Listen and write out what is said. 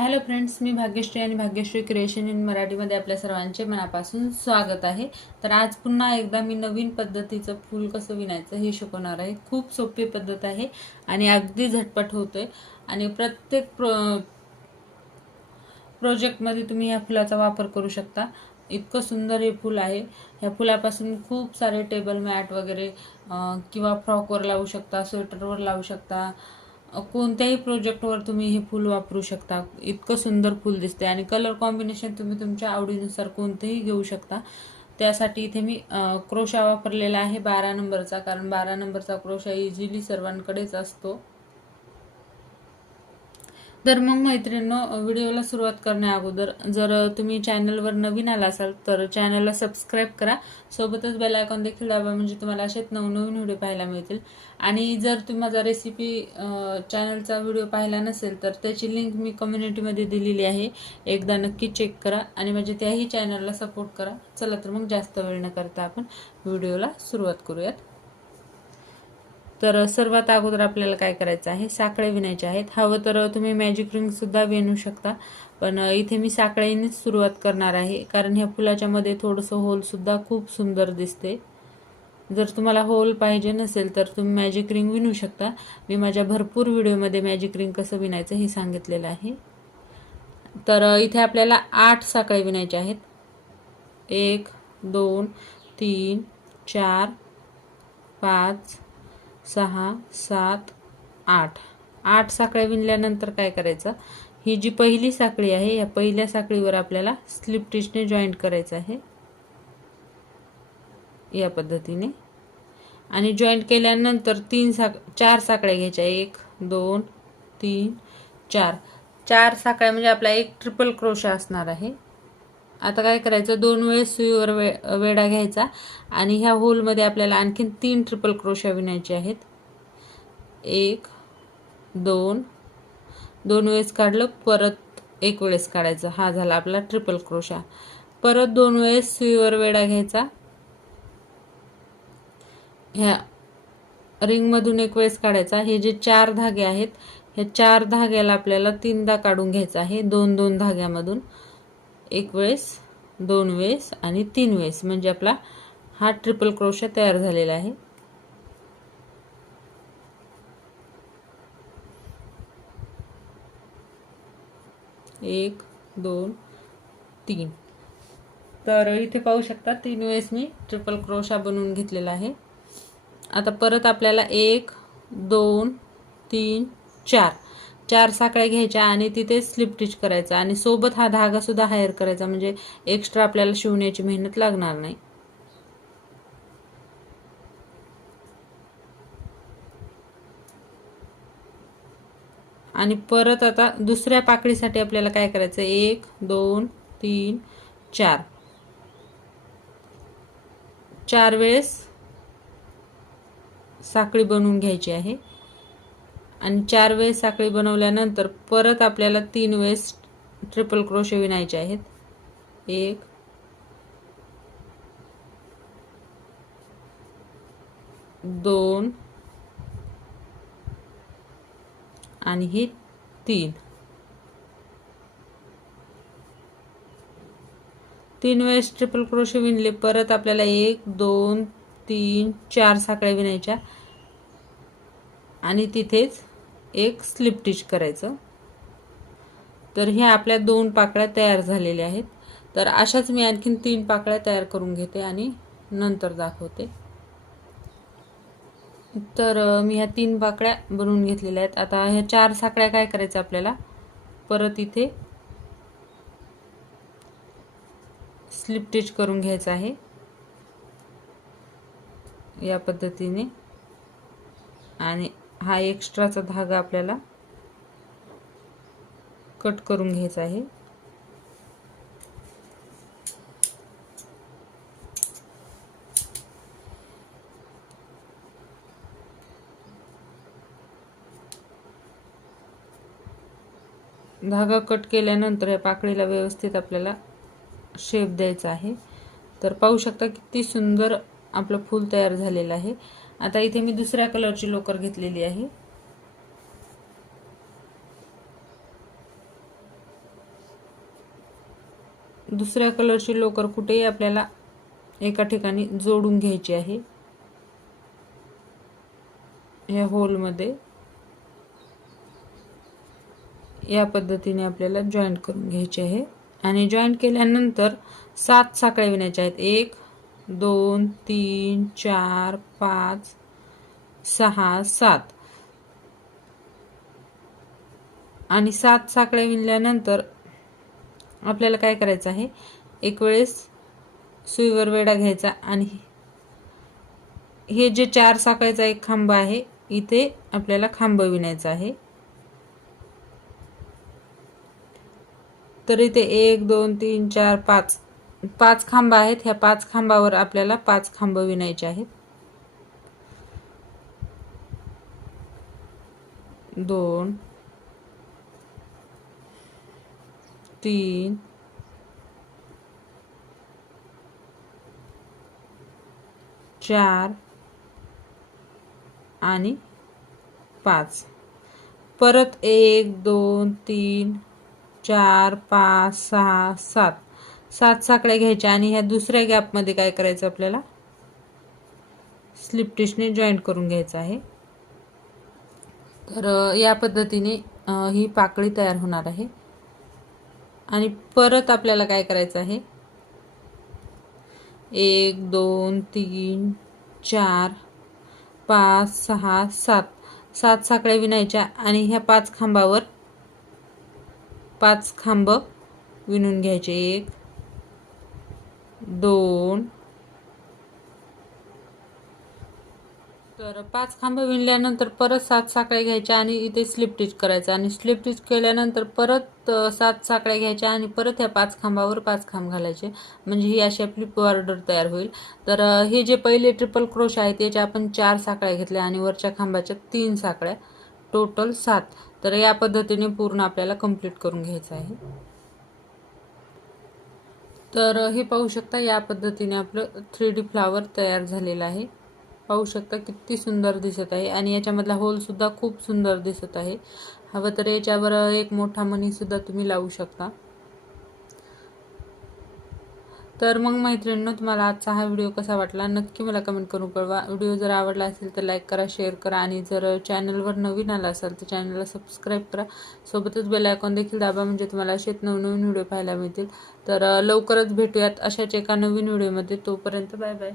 Hello friends मी भाग्यश्री आणि Bhagyashree creation in मराठीमध्ये आपल्या सर्वांचे मनापासून स्वागत आहे. तर आज पुन्हा एकदा मी नवीन पद्धतीचं फूल कसं विणायचं हे शिकवणार आहे. खूप सोपी पद्धत आहे आणि अगदी झटपट होतोय. आणि प्रत्येक प्रो प्रोजेक्टमध्ये तुम्ही ह्या फुलाचा वापर करू शकता. इतकं सुंदर हे फूल आहे. ह्या फुलापासून खूप सारे टेबल मॅट वगैरे किंवा फ्रॉकवर लावू शकता स्वेटरवर लावू शकता कोणत्याही प्रोजेक्टवर तुम्ही हे फूल वापरू शकता. इतकं सुंदर फूल दिसते आणि कलर कॉम्बिनेशन तुम्ही तुमच्या आवडीनुसार कोणतंही घेऊ शकता. त्यासाठी इथे मी क्रोशा वापरलेला आहे बारा नंबरचा. कारण बारा नंबरचा क्रोशा इझिली सर्वांकडेच असतो. तर मग मैत्रिणींनो व्हिडिओला सुरुवात करण्या अगोदर जर तुम्ही चॅनलवर नवीन आला असाल तर चॅनलला सबस्क्राईब करा. सोबतच बेल आयकॉन देखील दाबा म्हणजे तुम्हाला असेच नवनवीन व्हिडिओ पाहायला मिळतील. आणि जर तुम्ही माझा रेसिपी चॅनलचा व्हिडिओ पाहिला नसेल तर त्याची लिंक मी कम्युनिटीमध्ये दिलेली आहे. एकदा नक्की चेक करा आणि म्हणजे त्याही चॅनलला सपोर्ट करा. चला तर मग जास्त वेळ न करता आपण व्हिडिओला सुरुवात करूयात. तर सर्वात अगोदर आपल्याला काय करायचं आहे? साखळे विणायचे आहेत. हवं तर तुम्ही मॅजिक रिंग सुद्धा विणू शकता. पण इथे मी साखळीनेच सुरुवात करणार आहे. कारण ह्या फुलाच्या मध्ये थोडंसं होल सुद्धा खूप सुंदर दिसते. जर तुम्हाला होल पाहिजे नसेल तर तुम्ही मॅजिक रिंग विणू शकता. मी माझ्या भरपूर व्हिडिओमध्ये मॅजिक रिंग कसं विणायचं हे सांगितलेलं आहे. तर इथे आपल्याला आठ साखळे विणायचे आहेत. एक दोन तीन चार पाच सहा सात आठ. आठ साखळ्या विणल्यानंतर काय करायचं? ही जी पहिली साखळी आहे या पहिल्या साखळीवर आपल्याला स्लिप टिचने जॉईंट करायचं आहे. या पद्धतीने. आणि जॉईंट केल्यानंतर तीन साख चार साखळ्या घ्यायच्या. एक दोन तीन चार. चार साखळ्या म्हणजे आपला एक ट्रिपल क्रोशा असणार आहे. आता काय करायचं? दोन वेळेस सुईवर वे वेडा घ्यायचा आणि ह्या होलमध्ये आपल्याला आणखीन तीन ट्रिपल क्रोशा विणायचे आहेत. एक दोन दोन वेळेस काढलं परत एक वेळेस काढायचं. हा झाला आपला ट्रिपल क्रोशा परत दोन वेळेस सुईवर वेडा घ्यायचा. ह्या रिंगमधून एक वेळेस काढायचा. हे जे चार धागे आहेत ह्या चार धाग्याला आपल्याला तीनदा काढून घ्यायचं आहे दोन दोन धाग्यामधून. एक वेळेस दोन वेळेस आणि तीन वेळेस. म्हणजे आपला हा ट्रिपल क्रोशा तयार झालेला आहे. एक दोन तीन. तर इथे पाहू शकता तीन वेळेस मी ट्रिपल क्रोशा बनवून घेतलेला आहे. आता परत आपल्याला एक दोन तीन चार. चार साखळ्या घ्यायच्या आणि तिथे स्लिप टिच करायचा. आणि सोबत हा धागा सुद्धा हायर करायचा. म्हणजे एक्स्ट्रा आपल्याला शिवण्याची मेहनत लागणार नाही. आणि परत आता दुसऱ्या पाकळीसाठी आपल्याला काय करायचं? एक दोन तीन चार. चार वेळेस साखळी बनवून घ्यायची आहे. आणि चार वेळेस साखळी बनवल्यानंतर परत आपल्याला तीन वेळेस ट्रिपल क्रोशे विणायचे आहेत. एक दोन आणि ही तीन. तीन वेळेस ट्रिपल क्रोशे विणले परत आपल्याला एक दोन तीन चार साखळ्या विणायच्या. आणि तिथेच एक स्लिप टिच करायचं. तर ह्या आपल्या दोन पाकळ्या तयार झालेल्या आहेत. तर अशाच मी आणखीन तीन पाकळ्या तयार करून घेते आणि नंतर दाखवते. तर मी ह्या तीन पाकळ्या बनवून घेतलेल्या आहेत. आता ह्या चार साकळ्या काय करायचं आपल्याला? परत इथे स्लिप टिच करून घ्यायचं आहे. या पद्धतीने. आणि हा एक्स्ट्राचा धागा आपल्याला कट करून घ्यायचा आहे. धागा कट केल्यानंतर या पाकळीला व्यवस्थित आपल्याला शेप द्यायचा आहे. तर पाहू शकता किती सुंदर आपलं फूल तयार झालेलं आहे. आता इथे मी दुसऱ्या कलरची लोकर घेतलेली आहे. दुसऱ्या कलरची लोकर कुठेही आपल्याला एका ठिकाणी जोडून घ्यायची आहे. या होलमध्ये या पद्धतीने आपल्याला जॉईंट करून घ्यायचे आहे. आणि जॉईंट केल्यानंतर सात साखळ्या विणायच्या आहेत. एक दोन तीन चार पाच सहा सात. आणि सात साखळ्या विणल्यानंतर आपल्याला काय करायचं आहे? एक वेळेस सुईवर वेडा घ्यायचा आणि हे जे चार साखळ्याचा एक खांब आहे इथे आपल्याला खांब विणायचा आहे. तर इथे एक दोन तीन चार पाच. पाच खांब आहेत. ह्या पाच खांबावर आपल्याला पाच खांब विणायचे आहेत. दोन तीन चार आणि पाच. परत एक दोन तीन चार पाच सहा सात. सात साखळ्या घ्यायच्या आणि ह्या दुसऱ्या गॅपमध्ये काय करायचं आपल्याला? स्लिप टिशने जॉईंट करून घ्यायचं आहे. तर या पद्धतीने ही पाकळी तयार होणार आहे. आणि परत आपल्याला काय करायचं आहे? एक दोन तीन चार पाच सहा सात. सात साखळ्या विणायच्या आणि ह्या पाच खांबावर पाच खांब विणून घ्यायचे. एक दोन. तर पाच खांब विणल्यानंतर परत सात साखळ्या घ्यायच्या आणि इथे स्लिप टिच करायचं. आणि स्लिप टिच केल्यानंतर परत सात साखळ्या घ्यायच्या आणि परत ह्या पाच खांबावर पाच खांब घालायचे. म्हणजे ही अशी आपली बॉर्डर तयार होईल. तर हे जे पहिले ट्रिपल क्रोश आहे त्याच्या आपण चार साखळ्या घेतल्या आणि वरच्या खांबाच्या तीन साखळ्या. टोटल सात. तर या पद्धतीने पूर्ण आपल्याला कंप्लीट करून घ्यायचं आहे. तर हे पाहू शकता या पद्धतीने आपलं थ्री डी फ्लावर तयार झालेलं आहे. पाहू शकता किती सुंदर दिसत आहे आणि याच्यामधला होलसुद्धा खूप सुंदर दिसत आहे. हवं तर याच्यावर एक मोठा मनीसुद्धा तुम्ही लावू शकता. तर मग मैत्रिणींनो तुम्हाला आजचा हा व्हिडिओ कसा वाटला? नक्की मला कमेंट करून कळवा. व्हिडिओ जर आवडला असेल तर लाईक करा शेअर करा आणि जर चॅनलवर नवीन आला असाल तर चॅनलला सबस्क्राईब करा. सोबतच बेल आयकॉन देखील दाबा म्हणजे तुम्हाला असेच नवनवीन व्हिडिओ पाहायला मिळतील. तर लवकरच भेटूयात अशाच एका नवीन व्हिडिओमध्ये. तोपर्यंत बाय बाय